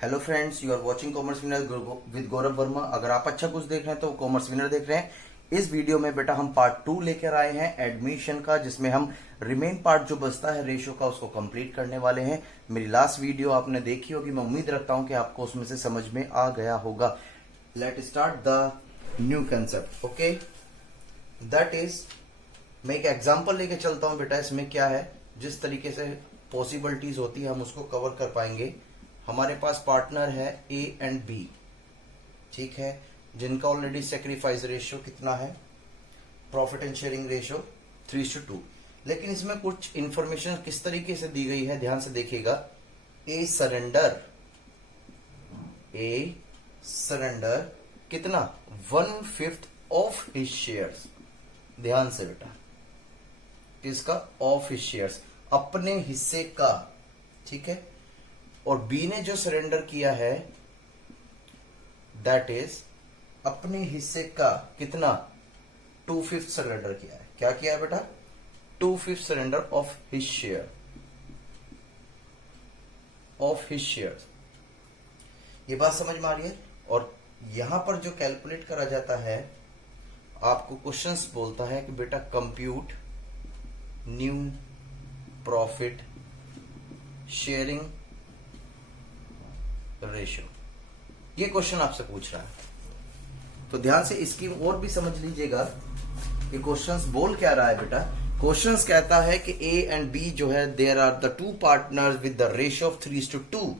Hello friends, you are watching commerce winner with Gaurav Verma. अगर आप अच्छा कुछ देख रहे हैं तो कॉमर्स विनर देख रहे हैं। इस वीडियो में बेटा हम पार्ट 2 लेकर आए हैं एडमिशन का, जिसमें हम रिमेन पार्ट जो बचता है रेशियो का उसको कंप्लीट करने वाले हैं। मेरी लास्ट वीडियो आपने देखी होगी, मैं उम्मीद रखता हूं कि आपको उसमें से समझ में आ गया होगा। Let start the new concept. Okay, that is, मैं एक एग्जाम्पल लेके चलता हूं बेटा। इसमें क्या है, जिस तरीके से पॉसिबिलिटीज होती है हम उसको कवर कर पाएंगे। हमारे पास पार्टनर है ए एंड बी, ठीक है, जिनका ऑलरेडी सेक्रीफाइस रेशियो कितना है, प्रॉफिट एंड शेयरिंग रेशियो 3:2। लेकिन इसमें कुछ इंफॉर्मेशन किस तरीके से दी गई है, ध्यान से देखिएगा। ए सरेंडर कितना, 1/5 ऑफ हिज शेयर्स। ध्यान से बेटा, इसका ऑफ हिज शेयर्स, अपने हिस्से का, ठीक है। और बी ने जो सरेंडर किया है दैट इज अपने हिस्से का कितना, 2/5 सरेंडर किया है। क्या किया है बेटा, 2/5 surrender of his share, of his share. ये बात समझ में आ रही है। और यहां पर जो कैलकुलेट करा जाता है, आपको क्वेश्चंस बोलता है कि बेटा compute new profit sharing ratio, ये क्वेश्चन आपसे पूछ रहा है। तो ध्यान से इसकी और भी समझ लीजिएगा कि क्वेश्चंस बोल क्या रहा है बेटा। क्वेश्चंस कहता है कि ए एंड बी जो है, there are the two partners with the ratio of 3:2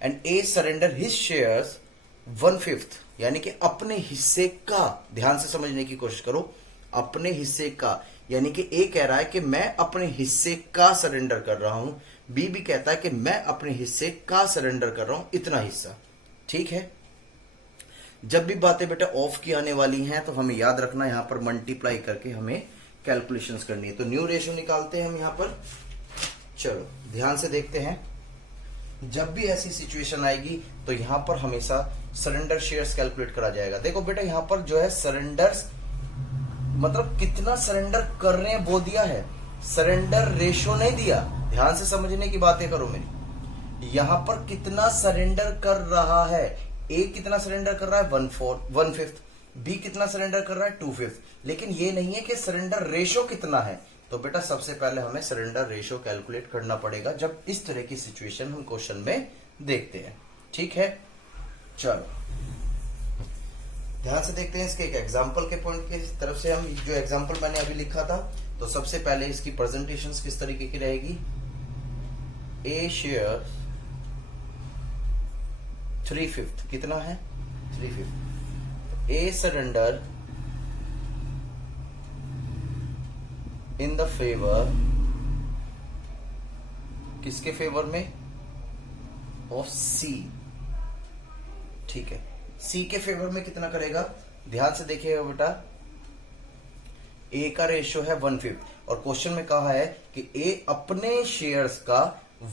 and A surrender his shares 1/5, यानी कि अपने हिस्से का। ध्यान से समझने की कोशिश करो, अपने हिस्से का, यानी कि ए कह रहा है कि मैं अपने हिस्से का सरेंडर कर रहा हूं, बी भी कहता है कि मैं अपने हिस्से का सरेंडर कर रहा हूं, इतना हिस्सा, ठीक है। जब भी बातें बेटा ऑफ की आने वाली हैं तो हमें याद रखना, यहां पर मल्टीप्लाई करके हमें कैलकुलेशंस करनी है। तो न्यू रेशियो निकालते हैं हम यहां पर। चलो ध्यान से देखते हैं। जब भी ऐसी सिचुएशन आएगी तो यहां पर हमेशा सरेंडर शेयर्स कैलकुलेट करा जाएगा। देखो बेटा, यहां पर जो है सरेंडर्स मतलब कितना सरेंडर कर रहे हैं वो दिया है, सरेंडर रेशियो नहीं दिया। ध्यान से समझने की बातें करो मेरी। यहां पर कितना सरेंडर कर रहा है, ए कितना सरेंडर कर रहा है, 1/5, बी कितना सरेंडर कर रहा है, 2/5। लेकिन ये नहीं है कि सरेंडर रेशियो कितना है। तो बेटा सबसे पहले हमें सरेंडर रेशियो कैलकुलेट करना पड़ेगा जब इस तरह की सिचुएशन हम क्वेश्चन में देखते हैं, ठीक है। चलो ध्यान से देखते हैं इसके एक एग्जाम्पल के पॉइंट की तरफ से। हम जो एग्जाम्पल मैंने अभी लिखा था, तो सबसे पहले इसकी प्रेजेंटेशन किस तरीके की रहेगी। ए शेयर 3/5 कितना है, 3/5। ए सरेंडर इन द फेवर, किसके फेवर में, ऑफ सी, ठीक है। सी के फेवर में कितना करेगा, ध्यान से देखिएगा बेटा। ए का रेशियो है 1/5 और क्वेश्चन में कहा है कि ए अपने शेयर्स का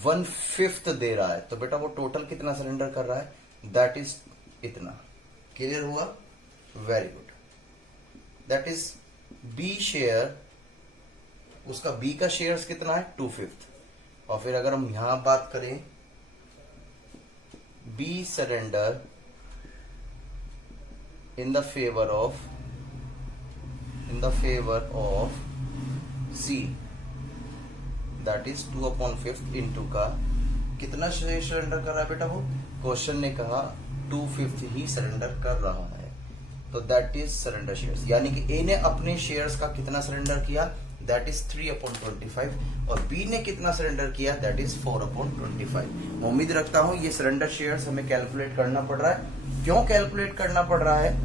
1/5 दे रहा है। तो बेटा वो टोटल कितना सरेंडर कर रहा है, दैट इज इतना। क्लियर हुआ, very good. That is B share, उसका बी का शेयर्स कितना है, 2/5। और फिर अगर हम यहां बात करें, B surrender in the favor of C, that is 2/5 into का कितना सरेंडर कर रहा है बेटा वो, क्वेश्चन ने कहा 2/5 ही सरेंडर कर रहा है। तो दैट इज सरेंडर शेयर्स, यानी कि ए ने अपने शेयर्स का कितना सरेंडर किया, दैट इज 3/25, और बी ने कितना सरेंडर किया, दैट इज 4/25। मैं उम्मीद रखता हूं ये सरेंडर शेयर्स हमें कैलकुलेट करना पड़ रहा है। क्यों कैलकुलेट करना पड़ रहा है,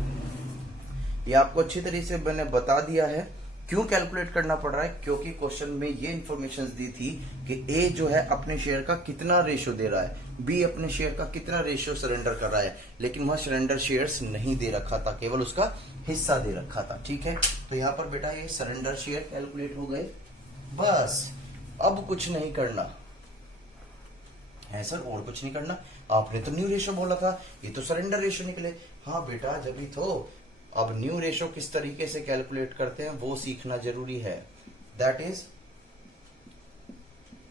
ये आपको अच्छी तरीके से मैंने बता दिया है। क्यों कैलकुलेट करना पड़ रहा है, क्योंकि क्वेश्चन में ये इंफॉर्मेशन दी थी कि ए जो है अपने शेयर का कितना रेशियो दे रहा है, बी अपने शेयर का कितना रेशियो सरेंडर कर रहा है, लेकिन वह सरेंडर शेयर्स नहीं दे रखा था, केवल उसका हिस्सा दे रखा था, ठीक है। तो यहां पर बेटा ये सरेंडर शेयर कैलकुलेट हो गए, बस अब कुछ नहीं करना है सर, और कुछ नहीं करना। आपने तो न्यू रेशियो बोला था, ये तो सरेंडर रेशियो निकले। हाँ बेटा, जब भी तो अब न्यू रेशियो किस तरीके से कैलकुलेट करते हैं वो सीखना जरूरी है। That is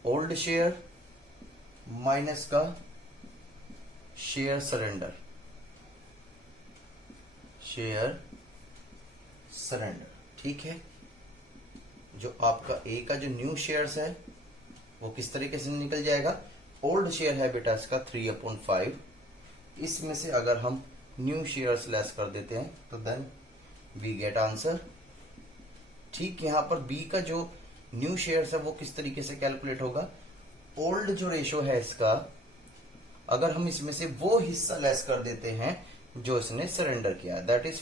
old share minus का शेयर सरेंडर, शेयर सरेंडर, ठीक है। जो आपका ए का जो न्यू शेयर्स है वो किस तरीके से निकल जाएगा, ओल्ड शेयर है बेटा इसका 3/5, इसमें से अगर हम न्यू शेयर्स लेस कर देते हैं तो देन वी गेट आंसर। ठीक, यहां पर बी का जो न्यू शेयर्स है वो किस तरीके से कैलकुलेट होगा, ओल्ड जो रेशो है इसका, अगर हम इसमें से वो हिस्सा लेस कर देते हैं जो इसने सरेंडर किया, दैट इज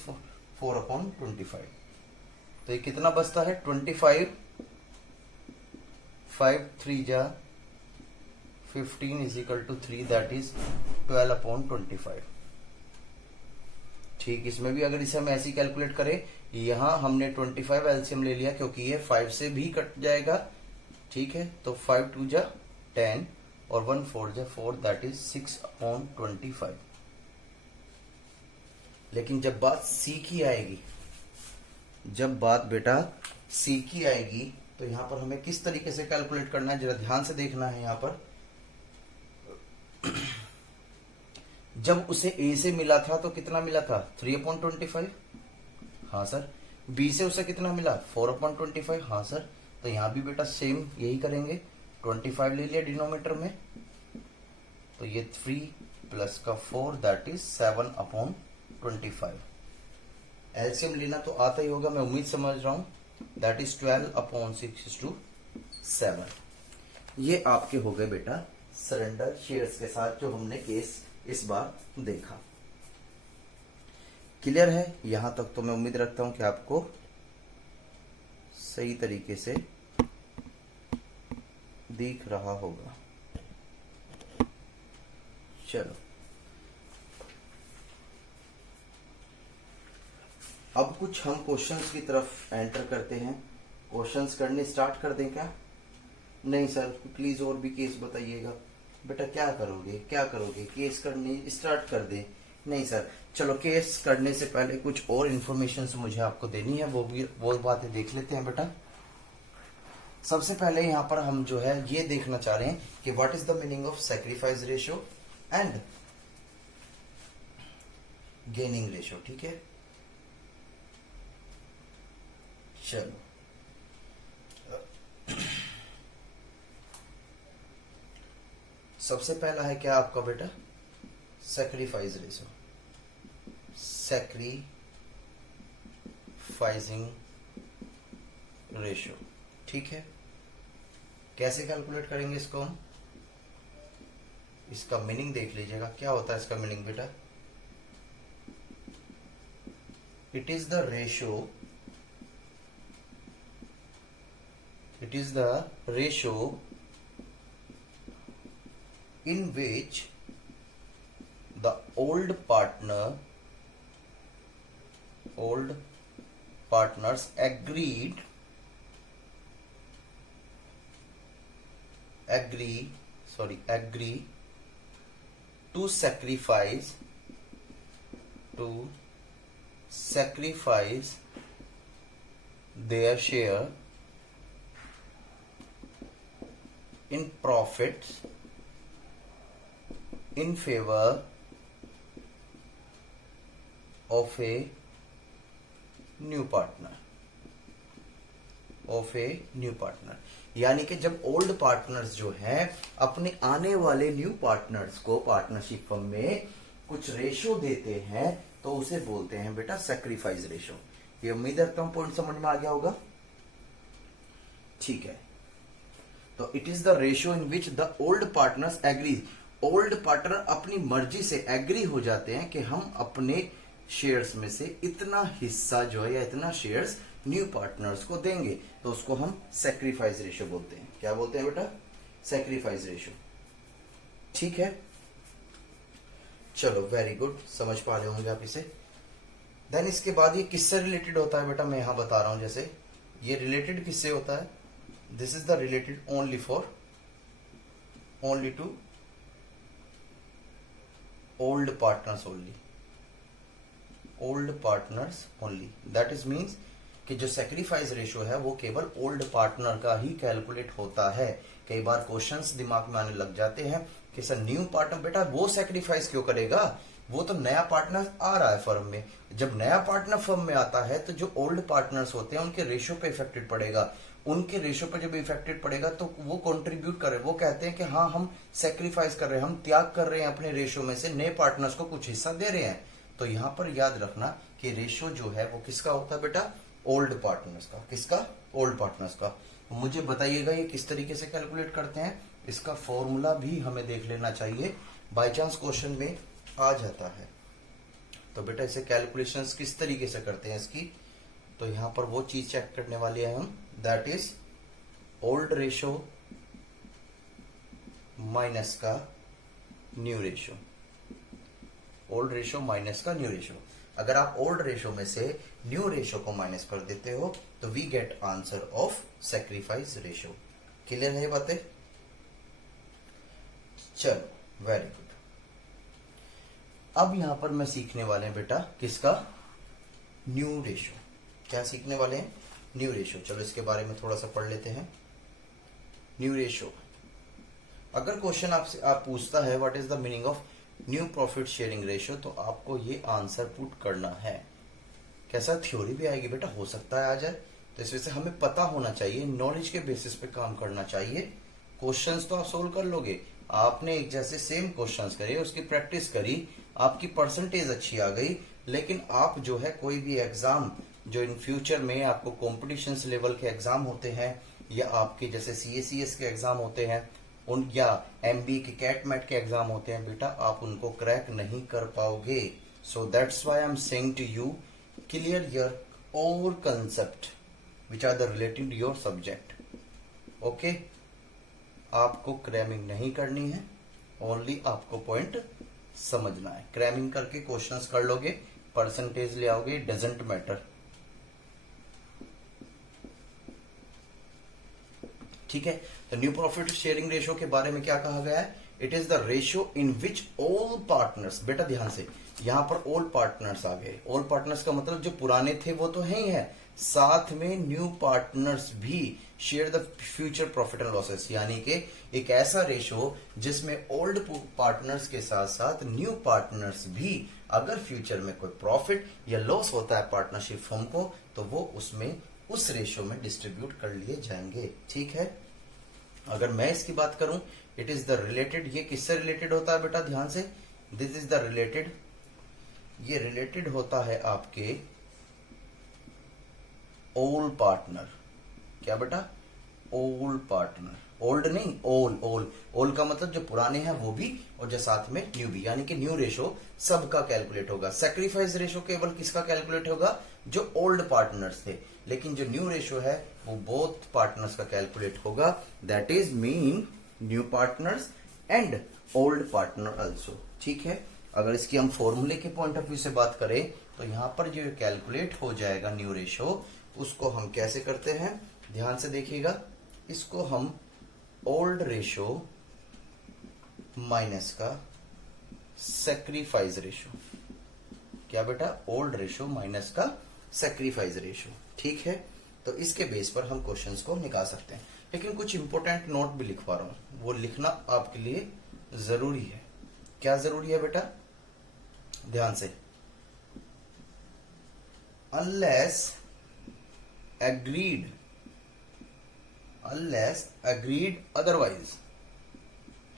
4/25, तो ये कितना बचता है 25, 5 3 जा 15 is equal to 3, that is 12/25। ठीक, इसमें भी अगर इसे हम ऐसे कैलकुलेट करें, यहां हमने 25 एलसीएम ले लिया क्योंकि ये 5 से भी कट जाएगा, ठीक है, तो 5 2 जा 10 और 1 4 जा 4, दैट इज 6/25। लेकिन जब बात सी की आएगी, जब बात बेटा सी की आएगी, तो यहां पर हमें किस तरीके से कैलकुलेट करना है, जरा ध्यान से देखना है। यहां पर जब उसे ए से मिला था तो कितना मिला था 3/25, हाँ सर। बी से उसे कितना मिला 4/25, हाँ सर। तो यहां भी बेटा सेम यही करेंगे, 25 ले लिया डिनोमिनेटर में, तो ये 3 प्लस का 4, दैट इज 7/25। एलसीएम लेना तो आता ही होगा, मैं उम्मीद समझ रहा हूं, दैट इज 12/6/7। ये आपके हो गए बेटा सरेंडर शेयर्स के साथ जो हमने केस इस बार देखा। क्लियर है? यहां तक तो मैं उम्मीद रखता हूं कि आपको सही तरीके से दिख रहा होगा। चलो, अब कुछ हम क्वेश्चंस की तरफ एंटर करते हैं। क्वेश्चंस करने स्टार्ट कर दें क्या? नहीं सर, प्लीज और भी केस बताइएगा। बेटा क्या करोगे, क्या करोगे, केस करने स्टार्ट कर दे? नहीं सर, चलो केस करने से पहले कुछ और इन्फॉर्मेशन मुझे आपको देनी है, वो बातें देख लेते हैं बेटा। सबसे पहले यहां पर हम जो है ये देखना चाह रहे हैं कि what is the meaning of sacrifice ratio and gaining ratio, ठीक है। चलो, सबसे पहला है क्या आपका बेटा सैक्रिफाइस रेशियो, सैक्रिफाइसिंग रेशियो, ठीक है। कैसे कैलकुलेट करेंगे इसको हम? इसका मीनिंग देख लीजिएगा, क्या होता है इसका मीनिंग बेटा। It is the ratio, it is the ratio in which the old partners agree to sacrifice their share in profits in favor of a new partner, यानी कि जब ओल्ड पार्टनर्स जो हैं अपने आने वाले न्यू पार्टनर्स को पार्टनरशिप फर्म में कुछ रेशो देते हैं तो उसे बोलते हैं बेटा सैक्रिफाइस रेशो। ये उम्मीद रखता हूं पॉइंट समझ में आ गया होगा, ठीक है। तो it is the ratio in which the old partners agree, old partner अपनी मर्जी से एग्री हो जाते हैं कि हम अपने शेयर्स में से इतना हिस्सा जो है या इतना शेयर्स न्यू पार्टनर्स को देंगे, तो उसको हम सैक्रिफाइस रेशियो बोलते हैं। क्या बोलते हैं बेटा? सैक्रिफाइस रेशियो, ठीक है। चलो वेरी गुड, समझ पा रहे होंगे आप इसे। देन इसके बाद ये किससे रिलेटेड होता है बेटा, मैं यहां बता रहा हूं। जैसे ये रिलेटेड किससे होता है, this is the related only to old partners only, that is means कि जो सैक्रिफाइस रेशियो है वो केवल ओल्ड पार्टनर का ही कैलकुलेट होता है। कई बार क्वेश्चंस दिमाग में आने लग जाते हैं कि सर न्यू पार्टनर, बेटा वो सेक्रीफाइस क्यों करेगा, वो तो नया पार्टनर आ रहा है फर्म में। जब नया पार्टनर फर्म में आता है तो जो ओल्ड पार्टनर्स होते हैं उनके रेशो पे इफेक्टेड पड़ेगा। उनके रेशो पे जब इफेक्टेड पड़ेगा तो वो कंट्रीब्यूट कर रहे, वो कहते हैं कि हाँ हम सेक्रीफाइस कर रहे हैं, हम त्याग कर रहे हैं अपने रेशो में से, नए पार्टनर्स को कुछ हिस्सा दे रहे हैं। तो यहां पर याद रखना कि रेशो जो है वो किसका होता है बेटा, ओल्ड पार्टनर्स का। किसका, ओल्ड पार्टनर्स का। मुझे बताइएगा ये किस तरीके से कैलकुलेट करते हैं, इसका फॉर्मूला भी हमें देख लेना चाहिए, बाय चांस क्वेश्चन में आ जाता है। तो बेटा इसे कैलकुलेशंस किस तरीके से करते हैं इसकी, तो यहां पर वो चीज चेक करने वाले हैं हम, that is old ratio minus का new ratio. Old ratio minus का न्यू रेशो। अगर आप ओल्ड रेशो में से न्यू रेशो को माइनस कर देते हो तो we get answer of sacrifice ratio. Clear है ये बातें? चलो वेरी गुड। अब यहां पर मैं सीखने वाले हैं बेटा किसका, न्यू रेशो। क्या सीखने वाले हैं, न्यू रेशो। चलो इसके बारे में थोड़ा सा पढ़ लेते हैं। न्यू रेशो, अगर क्वेश्चन आपसे आप पूछता है what is the meaning of new profit sharing ratio, तो आपको ये आंसर पुट करना है। कैसा, थ्योरी भी आएगी बेटा, हो सकता है आ जाए, तो इस वजह से हमें पता होना चाहिए, नॉलेज के बेसिस पे काम करना चाहिए। क्वेश्चंस तो आप सोल्व कर लोगे, आपने एक जैसे सेम क्वेश्चंस करे, उसकी प्रैक्टिस करी, आपकी परसेंटेज अच्छी आ गई, लेकिन आप जो है कोई भी एग्जाम जो इन फ्यूचर में आपको कॉम्पिटिशन लेवल के एग्जाम होते हैं, या आपके जैसे CACS के एग्जाम होते हैं उन, या MB के कैट मैट के एग्जाम होते हैं बेटा, आप उनको क्रैक नहीं कर पाओगे। So that's why I am saying to you, clear your और concept which are the related your subject. Okay, आपको क्रैमिंग नहीं करनी है, ओनली आपको पॉइंट समझना है। क्रैमिंग करके क्वेश्चंस कर लोगे, परसेंटेज ले आओगे, डजंट मैटर। ठीक है, तो न्यू प्रॉफिट शेयरिंग रेशो के बारे में क्या कहा गया है, it is the ratio in which all partners, बेटा ध्यान से, यहां पर ऑल पार्टनर्स आ गए। ऑल पार्टनर्स का मतलब जो पुराने थे वो तो है ही है, साथ में न्यू पार्टनर्स भी share the future profit and losses, यानी कि एक ऐसा रेशो जिसमें ओल्ड पार्टनर्स के साथ साथ न्यू पार्टनर्स भी अगर फ्यूचर में कोई प्रॉफिट या लॉस होता है पार्टनरशिप फर्म को, तो वो उसमें उस रेशो में डिस्ट्रीब्यूट कर लिए जाएंगे। ठीक है, अगर मैं इसकी बात करूं, इट इज द रिलेटेड, ये किससे रिलेटेड होता है बेटा ध्यान से, दिस इज द रिलेटेड, ये रिलेटेड होता है आपके ओल्ड पार्टनर। क्या बेटा, ओल्ड पार्टनर, ओल्ड नहीं ओल, ओल का मतलब जो पुराने हैं वो भी, और जो साथ में न्यू भी, यानी कि न्यू रेशो सबका कैलकुलेट होगा। सैक्रिफाइस रेशो केवल किसका कैलकुलेट होगा, जो ओल्ड पार्टनर्स थे, लेकिन जो न्यू रेशो है वो बोथ पार्टनर्स का कैलकुलेट होगा, that is mean new partners and old partner also. ठीक है, अगर इसकी हम फॉर्मूले के पॉइंट ऑफ व्यू से बात करें तो यहां पर जो कैलकुलेट हो जाएगा न्यू रेशो, उसको हम कैसे करते हैं, ध्यान से देखिएगा, इसको हम ओल्ड रेशो माइनस का सैक्रिफाइस रेशो। क्या बेटा, ओल्ड रेशो माइनस का सैक्रिफाइस रेशो। ठीक है, तो इसके बेस पर हम क्वेश्चंस को निकाल सकते हैं, लेकिन कुछ इंपॉर्टेंट नोट भी लिखवा रहा हूं, वो लिखना आपके लिए जरूरी है। क्या जरूरी है बेटा, ध्यान से, अनलेस agreed otherwise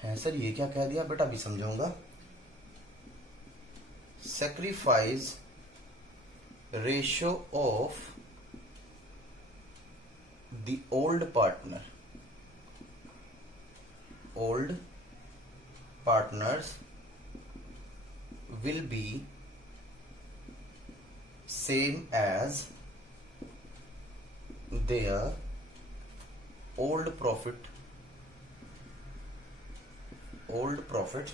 है। सर ये क्या कह दिया बेटा, अभी समझाऊंगा। Sacrifice ratio of the old partners will be same as their old profit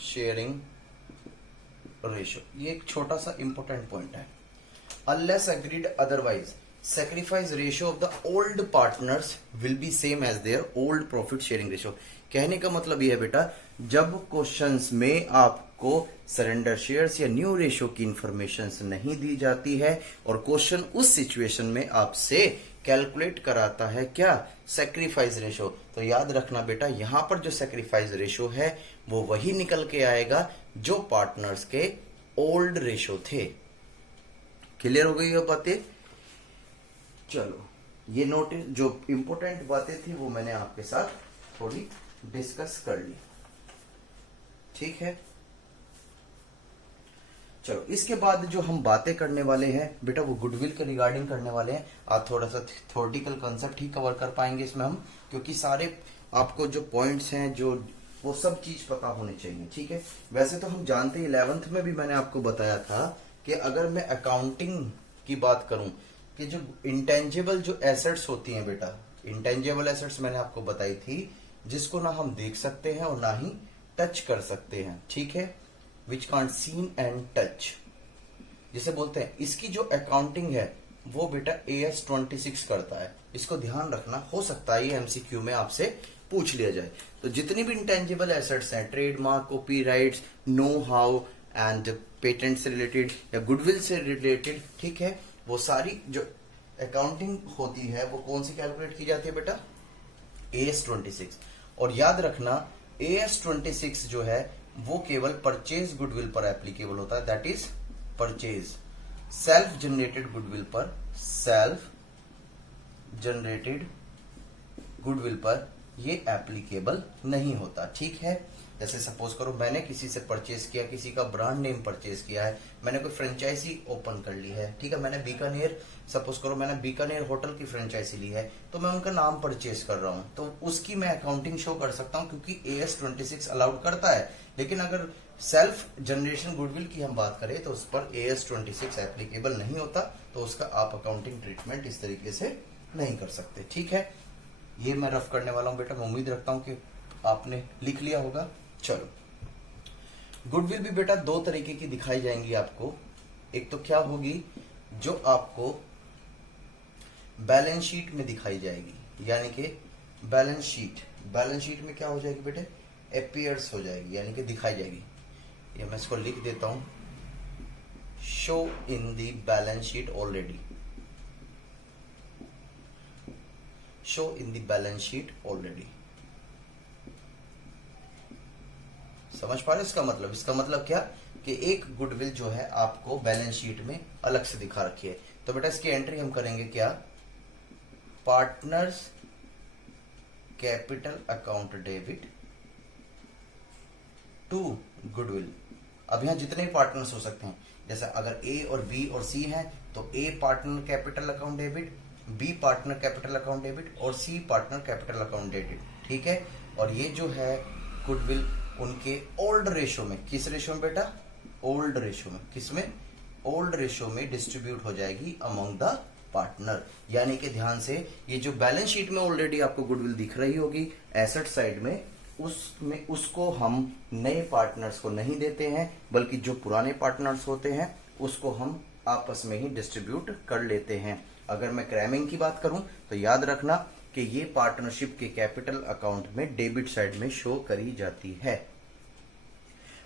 sharing ratio. ये एक छोटा सा इंपॉर्टेंट पॉइंट है। Unless agreed otherwise sacrifice ratio of the old partners will be same as their old profit sharing ratio. कहने का मतलब ये है बेटा, जब क्वेश्चंस में आपको सरेंडर शेयर्स या न्यू रेशियो की इंफॉर्मेशन नहीं दी जाती है और क्वेश्चन उस सिचुएशन में आपसे कैलकुलेट कराता है क्या, सेक्रीफाइस रेशो। तो याद रखना बेटा, यहां पर जो सेक्रीफाइस रेशो है वो वही निकल के आएगा जो पार्टनर्स के ओल्ड रेशो थे। क्लियर हो गई ये बातें? चलो, ये नोटिस जो इंपॉर्टेंट बातें थी वो मैंने आपके साथ थोड़ी डिस्कस कर ली, ठीक है। चलो, इसके बाद जो हम बातें करने वाले हैं बेटा वो गुडविल के रिगार्डिंग करने वाले हैं। आज थोड़ा सा थ्योरेटिकल कंसेप्ट ही कवर कर पाएंगे इसमें हम, क्योंकि सारे आपको जो पॉइंट्स हैं जो वो सब चीज पता होने चाहिए, ठीक है। वैसे तो हम जानते हैं 11th में भी मैंने आपको बताया था कि अगर मैं अकाउंटिंग की बात करूं कि जो इंटेंजिबल जो एसेट्स होती हैं बेटा, इंटेंजिबल एसेट्स मैंने आपको बताई थी जिसको ना हम देख सकते हैं और ना ही टच कर सकते हैं, ठीक है, which can't seen and touch जिसे बोलते हैं। इसकी जो अकाउंटिंग है वो बेटा AS 26 करता है। इसको ध्यान रखना, हो सकता है ये MCQ में आपसे पूछ लिया जाए। तो जितनी भी इंटेंजिबल एसेट्स हैं, trademark, copyrights, know how and patent से रिलेटेड या गुडविल से रिलेटेड, ठीक है, वो सारी जो अकाउंटिंग होती है वो कौन सी कैलकुलेट की जाती है बेटा, AS 26। और याद रखना AS 26 जो है वो केवल परचेज गुडविल पर एप्लीकेबल होता है, that is purchase. Self generated goodwill पर, सेल्फ जनरेटेड गुडविल पर ये एप्लीकेबल नहीं होता, ठीक है। जैसे सपोज करो मैंने किसी से परचेज किया, किसी का ब्रांड नेम परचेज किया है, मैंने कोई फ्रेंचाइजी ओपन कर ली है, ठीक है, मैंने बीकानेर, सपोज करो मैंने बीकानेर होटल की फ्रेंचाइजी ली है, तो मैं उनका नाम परचेज कर रहा हूं, तो उसकी मैं अकाउंटिंग शो कर सकता हूं क्योंकि AS 26 अलाउड करता है। लेकिन अगर सेल्फ जनरेशन गुडविल की हम बात करें तो उस पर AS 26 एप्लीकेबल नहीं होता, तो उसका आप अकाउंटिंग ट्रीटमेंट इस तरीके से नहीं कर सकते, ठीक है। ये मैं रफ करने वाला हूं बेटा, मैं उम्मीद रखता हूं कि आपने लिख लिया होगा। चलो, गुडविल भी बेटा दो तरीके की दिखाई जाएंगी आपको। एक तो क्या होगी जो आपको बैलेंस शीट में दिखाई जाएगी, यानी कि बैलेंस शीट में क्या हो जाएगी बेटे, अपीयर्स हो जाएगी, यानी कि दिखाई जाएगी। ये मैं इसको लिख देता हूं, show in the balance sheet already, show in the balance sheet already. समझ पा रहे इसका मतलब? इसका मतलब क्या कि एक गुडविल जो है आपको बैलेंस शीट में अलग से दिखा रखी है। तो बेटा इसकी एंट्री हम करेंगे क्या, partners capital account debit to goodwill. अब यहां जितने पार्टनर्स हो सकते हैं, जैसे अगर A और B और C हैं तो A partner capital account debit, B partner capital account debit और C partner capital account debit, ठीक है। और ये जो है गुडविल उनके ओल्ड रेशो में, किस रेशो में बेटा, ओल्ड रेशो में, किसमें, ओल्ड रेशो में डिस्ट्रीब्यूट हो जाएगी अमंग द पार्टनर। यानी कि ध्यान से, ये जो बैलेंस शीट में ऑलरेडी आपको गुडविल दिख रही होगी एसेट साइड में, उसमें उसको हम नए पार्टनर्स को नहीं देते हैं, बल्कि जो पुराने पार्टनर्स होते हैं उसको हम आपस में ही डिस्ट्रीब्यूट कर लेते हैं। अगर मैं क्रैमिंग की बात करूं तो याद रखना कि ये पार्टनरशिप के कैपिटल अकाउंट में डेबिट साइड में शो करी जाती है।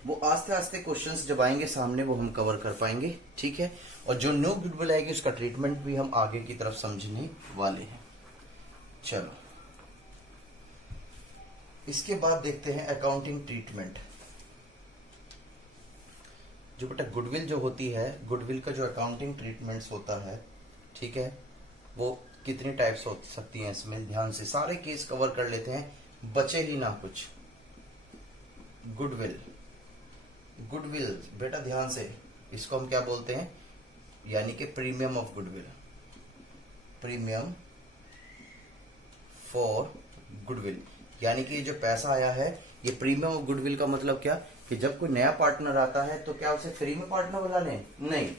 वो आस्ते आस्ते क्वेश्चंस जब आएंगे सामने वो हम कवर कर पाएंगे, ठीक है। और जो न्यू गुडविल आएगी उसका ट्रीटमेंट भी हम आगे की तरफ समझने वाले हैं। चलो, इसके बाद देखते हैं अकाउंटिंग ट्रीटमेंट। जो बेटा गुडविल जो होती है, गुडविल का जो अकाउंटिंग ट्रीटमेंट्स होता है, ठीक है, वो कितनी टाइप्स हो सकती हैं, इसमें ध्यान से सारे केस कवर कर लेते हैं, बचे ही ना कुछ। गुडविल बेटा ध्यान से, इसको हम क्या बोलते हैं, यानी कि premium of goodwill, premium for goodwill, यानी कि जो पैसा आया है ये प्रीमियम ऑफ गुडविल का मतलब क्या कि जब कोई नया पार्टनर आता है तो क्या उसे फ्री में पार्टनर बना लें, नहीं,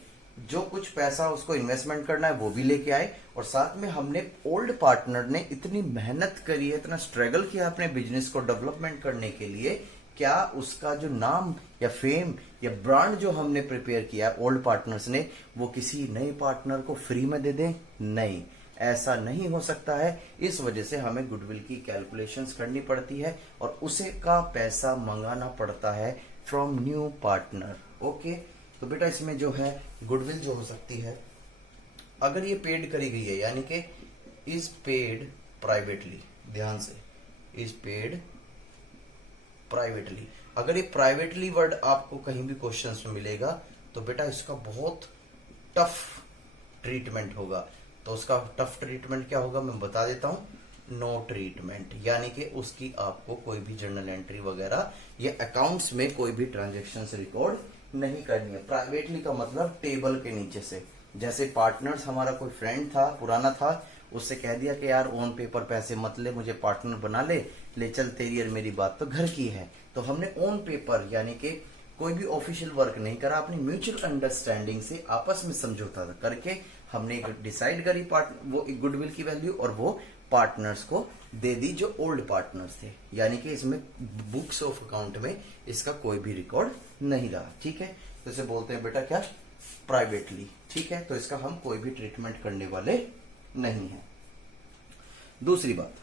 जो कुछ पैसा उसको इन्वेस्टमेंट करना है वो भी लेके आए, और साथ में हमने ओल्ड पार्टनर ने इतनी मेहनत करी है, इतना स्ट्रगल किया अपने बिजनेस को डेवलपमेंट करने के लिए, क्या उसका जो नाम या फेम या ब्रांड जो हमने प्रिपेयर किया है ओल्ड पार्टनर्स ने, वो किसी नए पार्टनर को फ्री में दे दें, नहीं, ऐसा नहीं हो सकता है। इस वजह से हमें गुडविल की कैलकुलेशंस करनी पड़ती है और उसे का पैसा मंगाना पड़ता है फ्रॉम न्यू पार्टनर, ओके। तो बेटा इसमें जो है गुडविल जो हो सकती है, अगर ये पेड करी गई है, यानी कि इज पेड प्राइवेटली, ध्यान से, इज पेड प्राइवेटली। अगर ये प्राइवेटली वर्ड आपको कहीं भी क्वेश्चंस में मिलेगा तो बेटा इसका बहुत टफ ट्रीटमेंट होगा। तो उसका टफ ट्रीटमेंट क्या होगा मैं बता देता हूं, नो ट्रीटमेंट, यानी कि उसकी आपको कोई भी जर्नल एंट्री वगैरह या अकाउंट्स में कोई भी ट्रांजेक्शन रिकॉर्ड नहीं करनी है। प्राइवेटली का मतलब टेबल के नीचे से, जैसे पार्टनर्स, हमारा कोई फ्रेंड था पुराना था, उससे कह दिया कि यार ऑन पेपर पैसे मत ले, मुझे पार्टनर बना ले चल, तेरी और मेरी बात तो घर की है। तो हमने ऑन पेपर यानी कि कोई भी ऑफिशियल वर्क नहीं करा, अपनी म्यूचुअल अंडरस्टैंडिंग से आपस में समझौता करके हमने एक डिसाइड करी वो एक गुडविल की वैल्यू, और वो पार्टनर्स को दे दी जो ओल्ड पार्टनर्स थे, यानी कि इसमें बुक्स ऑफ अकाउंट में इसका कोई भी रिकॉर्ड नहीं रहा। ठीक है, तो इसे बोलते हैं बेटा क्या, प्राइवेटली। ठीक है, तो इसका हम कोई भी ट्रीटमेंट करने वाले नहीं है। दूसरी बात,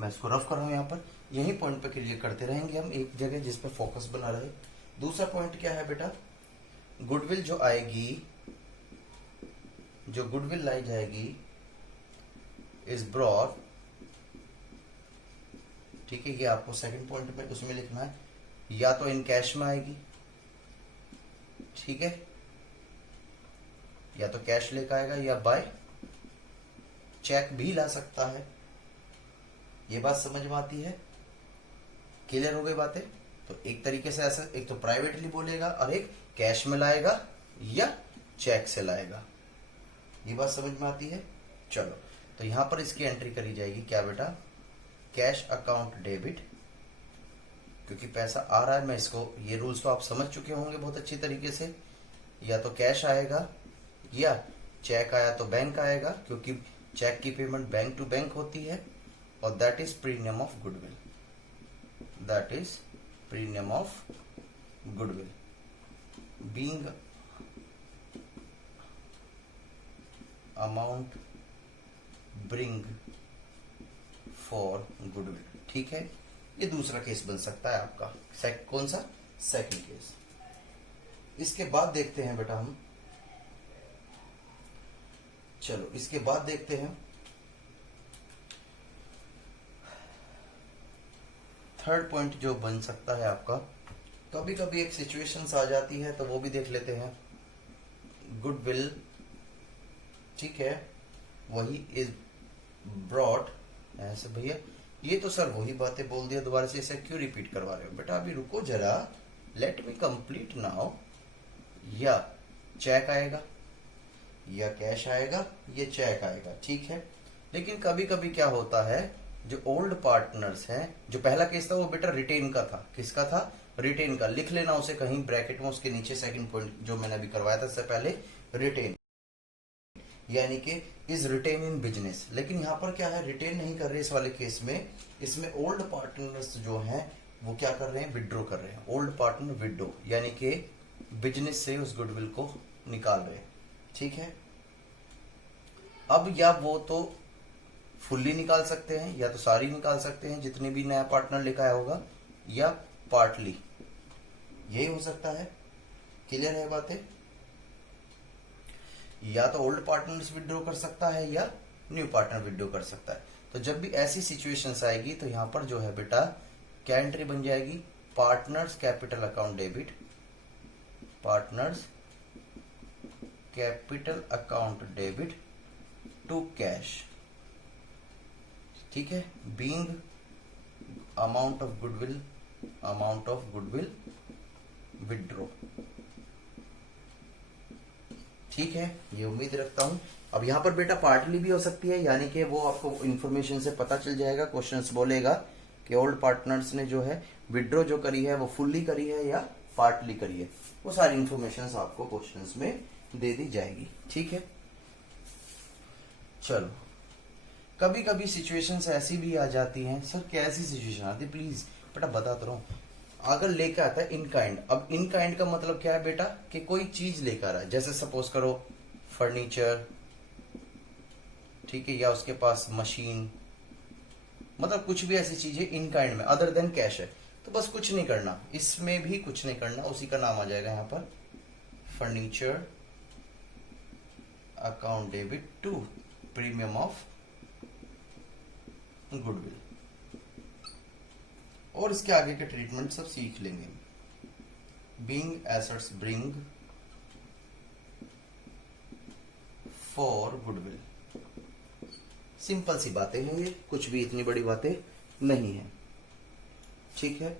मैं इसको रफ कर रहा हूं यहां पर, यही पॉइंट पे क्लियर करते रहेंगे हम, एक जगह जिस पे फोकस बना रहे। दूसरा पॉइंट क्या है बेटा, गुडविल जो आएगी, जो गुडविल लाई जाएगी इज ब्रॉट, ठीक है, ये आपको सेकंड पॉइंट में उसमें लिखना है, या तो इन कैश में आएगी, ठीक है, या तो कैश लेकर आएगा या बाय चेक भी ला सकता है। ये बात समझ में आती है, क्लियर हो गई बातें। तो एक तरीके से ऐसा, एक तो प्राइवेटली बोलेगा और एक कैश में लाएगा या चेक से लाएगा, ये बात समझ में आती है। चलो, तो यहां पर इसकी एंट्री करी जाएगी क्या बेटा, कैश अकाउंट डेबिट, क्योंकि पैसा आ रहा है, मैं इसको, ये रूल्स तो आप समझ चुके होंगे बहुत अच्छी तरीके से। या तो कैश आएगा या चेक आया तो बैंक आएगा, क्योंकि चेक की पेमेंट बैंक टू बैंक होती है, और that is premium of goodwill, that is premium of goodwill being amount bring for goodwill. ठीक है, ये दूसरा केस बन सकता है आपका, कौन सा, सेकंड केस। इसके बाद देखते हैं बेटा हम, चलो इसके बाद देखते हैं थर्ड पॉइंट जो बन सकता है आपका। कभी कभी एक सिचुएशंस आ जाती है तो वो भी देख लेते हैं। गुडविल, ठीक है, वही इज ब्रॉट, ऐसे भैया ये तो सर वही बातें बोल दिया, दोबारा से इसे क्यों रिपीट करवा रहे हो बेटा, अभी रुको जरा, लेट मी कंप्लीट नाउ। या चेक आएगा या कैश आएगा, ये चेक आएगा, ठीक है। लेकिन कभी कभी क्या होता है, जो ओल्ड पार्टनर्स हैं, जो पहला केस था वो बेटा रिटेन का था, किसका था, रिटेन का, लिख लेना उसे कहीं ब्रैकेट में, उसके नीचे सेकंड पॉइंट जो मैंने अभी करवाया था इससे पहले, रिटेन, यानी कि इज रिटेन इन बिजनेस। लेकिन यहां पर क्या है, रिटेन नहीं कर रहे इस वाले केस में, इसमें ओल्ड पार्टनर्स जो हैं वो क्या कर रहे हैं, विड्रॉ कर रहे हैं, ओल्ड पार्टनर विड्रॉ, यानी कि बिजनेस से उस गुडविल को निकाल रहे हैं, ठीक है। अब या वो तो फुल्ली निकाल सकते हैं या तो सारी निकाल सकते हैं जितने भी नया पार्टनर लेकर आया होगा, या पार्टली, यही हो सकता है, क्लियर है बातें। या तो ओल्ड पार्टनर्स विड्रॉ कर सकता है या न्यू पार्टनर विड्रॉ कर सकता है। तो जब भी ऐसी सिचुएशंस आएगी तो यहां पर जो है बेटा क्या एंट्री बन जाएगी, partners capital account debit, partners capital account debit to cash, ठीक है, being amount of goodwill, amount of goodwill withdraw, ठीक है, ये उम्मीद रखता हूं। अब यहां पर बेटा पार्टली भी हो सकती है, यानी कि वो आपको इंफॉर्मेशन से पता चल जाएगा, क्वेश्चंस बोलेगा कि ओल्ड पार्टनर्स ने जो है विड्रॉ जो करी है वो फुल्ली करी है या पार्टली करी है, वो सारी इंफॉर्मेशन आपको क्वेश्चंस में दे दी जाएगी, ठीक है। चलो, कभी कभी सिचुएशंस ऐसी भी आ जाती हैं, सर कैसी सिचुएशन आती है, प्लीज बेटा बता तो रहा हूं। अगर लेकर आता है इन काइंड, अब इन काइंड का मतलब क्या है बेटा, कि कोई चीज लेकर आए, जैसे सपोज करो फर्नीचर, ठीक है, या उसके पास मशीन, मतलब कुछ भी ऐसी चीज है इन काइंड में, अदर देन कैश है, तो बस कुछ नहीं करना, इसमें भी कुछ नहीं करना, उसी का नाम आ जाएगा यहाँ पर furniture account debit to premium of goodwill. और इसके आगे के ट्रीटमेंट सब सीख लेंगे। Being assets bring for goodwill. Simple सी बातें हैं ये, कुछ भी इतनी बड़ी बातें नहीं है, ठीक है।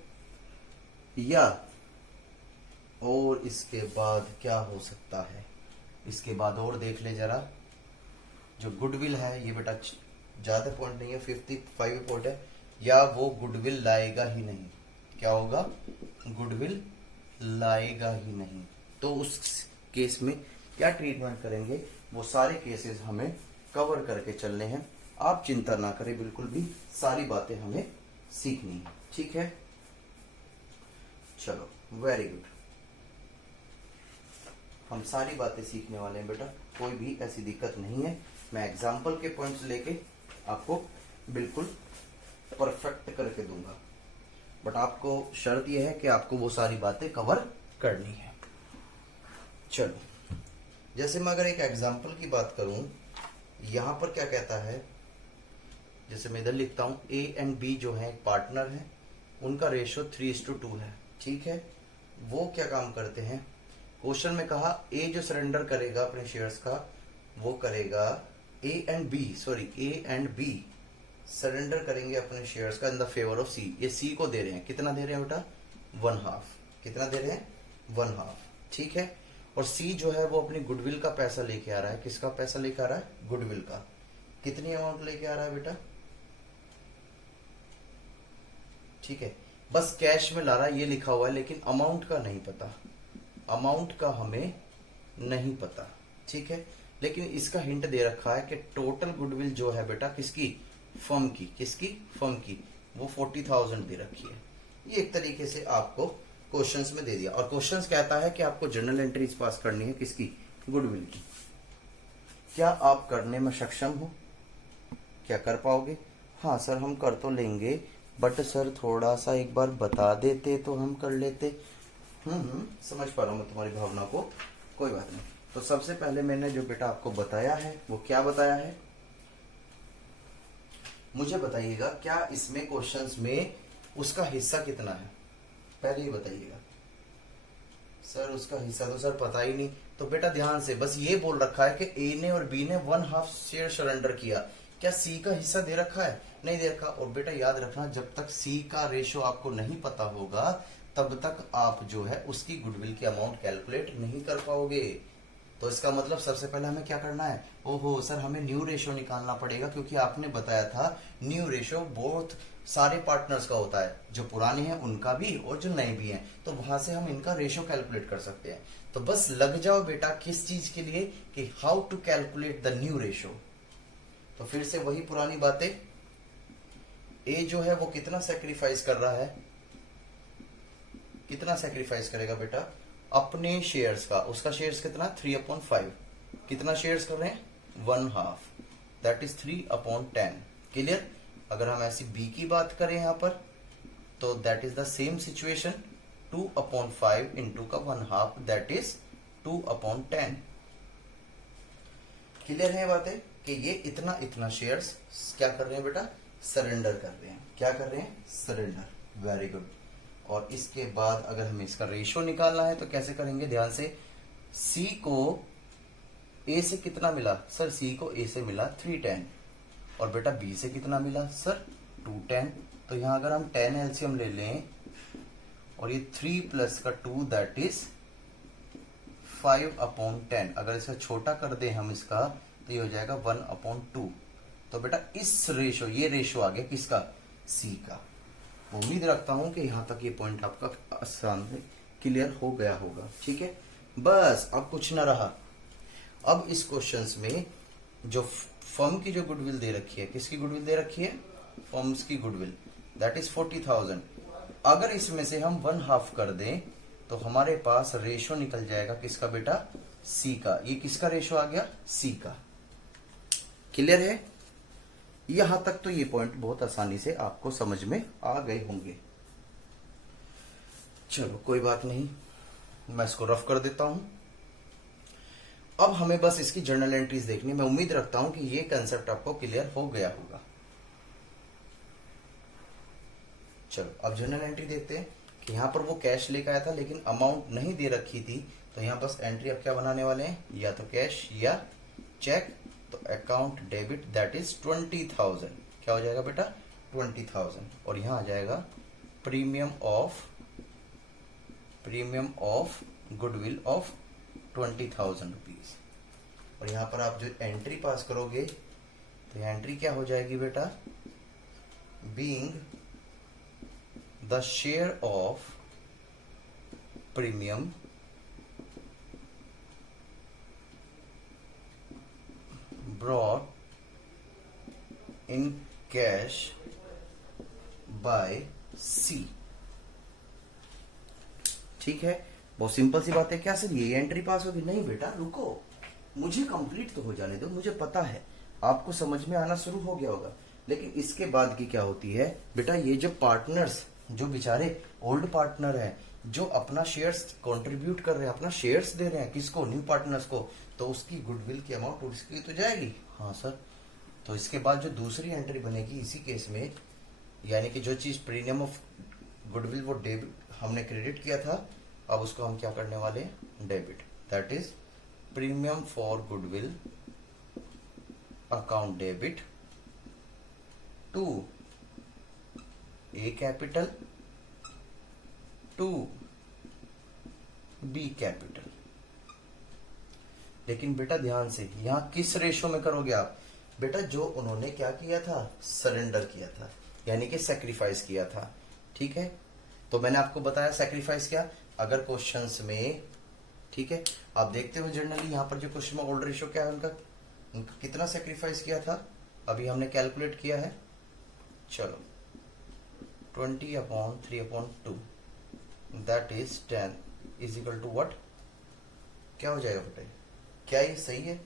या और इसके बाद क्या हो सकता है, इसके बाद और देख ले जरा। जो गुडविल है ये बेटा ज्यादा पॉइंट नहीं है, 55 पॉइंट है। या वो गुडविल लाएगा ही नहीं, क्या होगा, गुडविल लाएगा ही नहीं। तो उस केस में क्या ट्रीटमेंट करेंगे, वो सारे केसेस हमें कवर करके चलने हैं। आप चिंता ना करें बिल्कुल भी, सारी बातें हमें सीखनी है, ठीक है। चलो वेरी गुड, हम सारी बातें सीखने वाले हैं बेटा, कोई भी ऐसी दिक्कत नहीं है। मैं एग्जाम्पल के पॉइंट्स लेके आपको बिल्कुल परफेक्ट करके दूंगा, बट आपको शर्त यह है कि आपको वो सारी बातें कवर करनी है। चलो, जैसे मैं अगर एक एग्जाम्पल की बात करूं, यहां पर क्या कहता है, जैसे मैं इधर लिखता हूं ए एंड बी जो है एक पार्टनर है, उनका रेशियो 3:2 है, ठीक है। वो क्या काम करते हैं, क्वेश्चन में कहा ए जो सरेंडर करेगा अपने शेयर्स का, वो करेगा ए एंड बी सरेंडर करेंगे अपने शेयर्स का इन द फेवर ऑफ सी। ये सी को दे रहे हैं, कितना दे रहे हैं बेटा, 1/2। कितना दे रहे हैं, 1/2, ठीक है। और सी जो है वो अपनी गुडविल का पैसा लेके आ रहा है। किसका पैसा लेके आ रहा है, गुडविल का। कितनी अमाउंट लेके आ रहा है बेटा, ठीक है। बस कैश में ला रहा है ये लिखा हुआ है, लेकिन अमाउंट का नहीं पता, अमाउंट का हमें नहीं पता, ठीक है। लेकिन इसका हिंट दे रखा है कि टोटल गुडविल जो है बेटा किसकी, फर्म की। किसकी, फर्म की। वो 40,000 दे रखी है। ये एक तरीके से आपको क्वेश्चंस में दे दिया, और क्वेश्चंस कहता है कि आपको जर्नल एंट्रीज पास करनी है किसकी, गुडविल की। क्या आप करने में सक्षम हो, क्या कर पाओगे? हाँ सर हम कर तो लेंगे, बट सर थोड़ा सा एक बार बता देते तो हम कर लेते। समझ पा रहा हूं मैं तुम्हारी भावना को, कोई बात नहीं। तो सबसे पहले मैंने जो बेटा आपको बताया है वो क्या बताया है, मुझे बताइएगा। क्या इसमें क्वेश्चंस में उसका हिस्सा कितना है, पहले ही बताइएगा। सर उसका हिस्सा तो सर पता ही नहीं। तो बेटा ध्यान से, बस ये बोल रखा है कि ए ने और बी ने 1/2 शेयर सरेंडर किया। क्या सी का हिस्सा दे रखा है, नहीं दे रखा। और बेटा याद रखना, जब तक सी का रेशो आपको नहीं पता होगा तब तक आप जो है उसकी गुडविल की अमाउंट कैलकुलेट नहीं कर पाओगे। तो इसका मतलब सबसे पहले हमें क्या करना है, ओहो सर हमें न्यू रेशो निकालना पड़ेगा, क्योंकि आपने बताया था न्यू रेशो बहुत सारे पार्टनर्स का होता है, जो पुराने हैं उनका भी और जो नए भी हैं। तो वहां से हम इनका रेशो कैलकुलेट कर सकते हैं। तो बस लग जाओ बेटा किस चीज के लिए, कि how to calculate the new ratio. तो फिर से वही पुरानी बातें, ए जो है वो कितना सेक्रीफाइस कर रहा है, कितना सेक्रीफाइस करेगा बेटा, अपने शेयर्स का। उसका शेयर्स कितना, 3/5। कितना शेयर्स कर रहे हैं, 1/2, दैट इज 3/10। क्लियर। अगर हम ऐसी बी की बात करें यहां पर, तो that is the same situation, 2/5 into का 1/2, दैट इज 2/10। क्लियर है बातें, कि ये इतना इतना शेयर्स क्या कर रहे हैं बेटा, सरेंडर कर रहे हैं। क्या कर रहे हैं, सरेंडर। Very good. और इसके बाद अगर हमें इसका रेशो निकालना है तो कैसे करेंगे, ध्यान से। सी को ए से कितना मिला, सर सी को ए से मिला 310, और बेटा बी से कितना मिला सर 210। तो यहां अगर हम 10 एलसीएम ले लें, और ये 3 प्लस का 2 दैट इज 5/10। अगर इसका छोटा कर दें हम इसका, तो ये हो जाएगा 1/2। तो बेटा इस रेशो, ये रेशो आ गया किसका, सी का। उम्मीद रखता हूं कि यहां तक ये पॉइंट आपका आसान से क्लियर हो गया होगा, ठीक है। बस अब कुछ ना रहा। अब इस क्वेश्चंस में जो फर्म की जो गुडविल दे रखी है, किसकी गुडविल दे रखी है, फर्म्स की गुडविल, दैट इज 40,000। अगर इसमें से हम 1/2 कर दें तो हमारे पास रेशो निकल जाएगा किसका बेटा, सी का। ये किसका रेशो आ गया, सी का। क्लियर है। यहां तक तो ये पॉइंट बहुत आसानी से आपको समझ में आ गए होंगे। चलो कोई बात नहीं, मैं इसको रफ कर देता हूं। अब हमें बस इसकी जर्नल एंट्रीज देखनी। मैं उम्मीद रखता हूं कि ये कंसेप्ट आपको क्लियर हो गया होगा। चलो अब जर्नल एंट्री देखते हैं कि यहां पर वो कैश लेकर आया था लेकिन अमाउंट नहीं दे रखी थी, तो यहां बस एंट्री अब क्या बनाने वाले हैं, या तो कैश या चेक। तो अकाउंट डेबिट दैट इज 20,000, क्या हो जाएगा बेटा 20,000, और यहां आ जाएगा premium of goodwill of 20,000 rupees. और यहां पर आप जो एंट्री पास करोगे तो एंट्री क्या हो जाएगी बेटा, being the share of premium brought in cash by C। ठीक है, बहुत सिंपल सी बात है। क्या सर ये एंट्री पास होगी? नहीं बेटा रुको, मुझे कंप्लीट तो हो जाने दो। मुझे पता है आपको समझ में आना शुरू हो गया होगा, लेकिन इसके बाद की क्या होती है बेटा, ये जो पार्टनर्स, जो बेचारे ओल्ड पार्टनर हैं, जो अपना शेयर्स कंट्रीब्यूट कर रहे हैं, अपना शेयर्स दे रहे हैं, किसको, न्यू पार्टनर्स को, तो उसकी गुडविल की अमाउंट उसकी तो जाएगी। हाँ सर, तो इसके बाद जो दूसरी एंट्री बनेगी इसी केस में, यानी कि जो चीज प्रीमियम ऑफ गुडविल वो डेबिट हमने क्रेडिट किया था, अब उसको हम क्या करने वाले हैं, debit. That is premium for goodwill account debit to A capital to B capital. लेकिन बेटा ध्यान से, यहां किस रेशो में करोगे आप, बेटा जो उन्होंने क्या किया था, सरेंडर किया था, यानी कि सैक्रिफाइस किया था। ठीक है, तो मैंने आपको बताया सैक्रिफाइस क्या, अगर क्वेश्चंस में, ठीक है, आप देखते हो जनरली यहां पर जो क्वेश्चन में ओल्ड रेशो क्या है उनका कितना सैक्रिफाइस किया था, अभी हमने कैलकुलेट किया है। चलो 20/3/2 that is 10 is equal to what, क्या हो जाएगा बेटा, क्या ये सही है,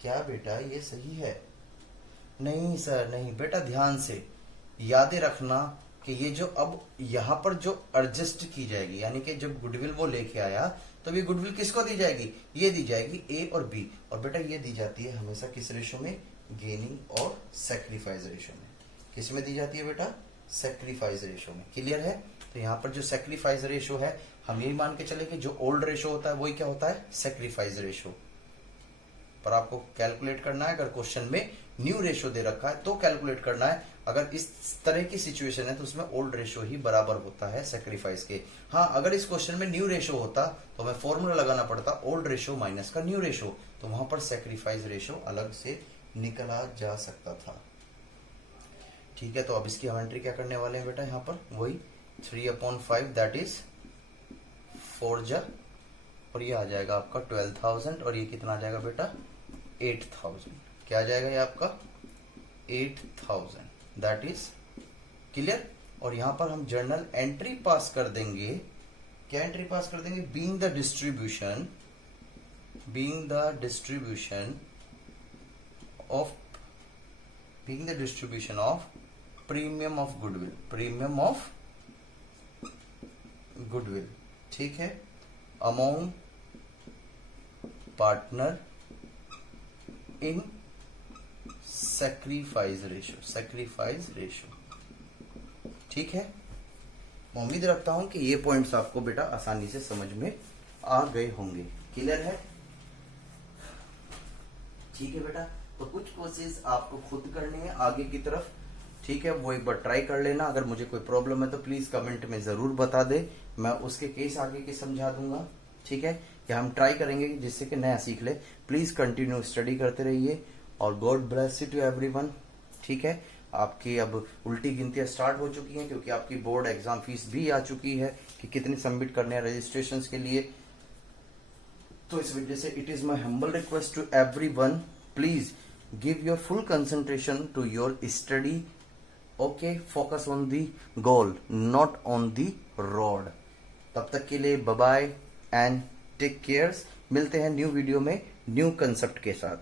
क्या बेटा ये सही है? नहीं सर नहीं बेटा, ध्यान से यादें रखना कि ये जो अब यहां पर जो एडजस्ट की जाएगी, यानी कि जब गुडविल वो लेके आया तो ये गुडविल किसको दी जाएगी, ये दी जाएगी ए और बी। और बेटा ये दी जाती है हमेशा किस रेशो में, गेनिंग और सैक्रिफाइस रेशो में। किस में दी जाती है बेटा, सैक्रिफाइस रेशो में। क्लियर है? तो यहाँ पर जो सैक्रिफाइस रेशो है, हम यही मान के चले कि जो ओल्ड रेशो होता है वही क्या होता है, सैक्रिफाइस रेशो। पर आपको कैलकुलेट करना है, अगर क्वेश्चन में न्यू रेशो दे रखा है तो कैलकुलेट करना है। अगर इस तरह की सिचुएशन है तो उसमें ओल्ड रेशो ही बराबर होता है सैक्रिफाइस के। हाँ, अगर इस क्वेश्चन में न्यू रेशो होता तो हमें फॉर्मूला लगाना पड़ता ओल्ड रेशो माइनस का न्यू रेशो, तो वहां पर सैक्रिफाइस रेशो अलग से निकला जा सकता था। ठीक है, तो अब इसकी हम एंट्री क्या करने वाले हैं बेटा, यहाँ पर वही 3/5 दैट इज 4 जा, और ये आ जाएगा आपका 12,000, और ये कितना आ जाएगा बेटा 8,000। क्या आ जाएगा ये आपका 8,000, दैट इज क्लियर। और यहां पर हम जर्नल एंट्री पास कर देंगे, क्या एंट्री पास कर देंगे, being the distribution of premium of goodwill, ठीक है, amount partner in sacrifice ratio. ठीक है, मैं उम्मीद रखता हूं कि ये पॉइंट्स आपको बेटा आसानी से समझ में आ गए होंगे। क्लियर है? ठीक है बेटा, तो कुछ कोशिश आपको खुद करनी है आगे की तरफ। ठीक है, वो एक बार ट्राई कर लेना। अगर मुझे कोई प्रॉब्लम है तो प्लीज कमेंट में जरूर बता दे, मैं उसके केस आगे के समझा दूंगा। ठीक है, कि हम ट्राई करेंगे जिससे कि नया सीख ले। प्लीज कंटिन्यू स्टडी करते रहिए, और God bless you to everyone. ठीक है, आपकी अब उल्टी गिनतियां स्टार्ट हो चुकी हैं, क्योंकि आपकी बोर्ड एग्जाम फीस भी आ चुकी है कि कितनी सबमिट करने हैं रजिस्ट्रेशन के लिए। तो इस वजह से it is my humble request to everyone, please give your full concentration to your study. Okay, focus on the goal, not on the road. तब तक के लिए bye bye and take care. मिलते हैं न्यू वीडियो में new concept के साथ।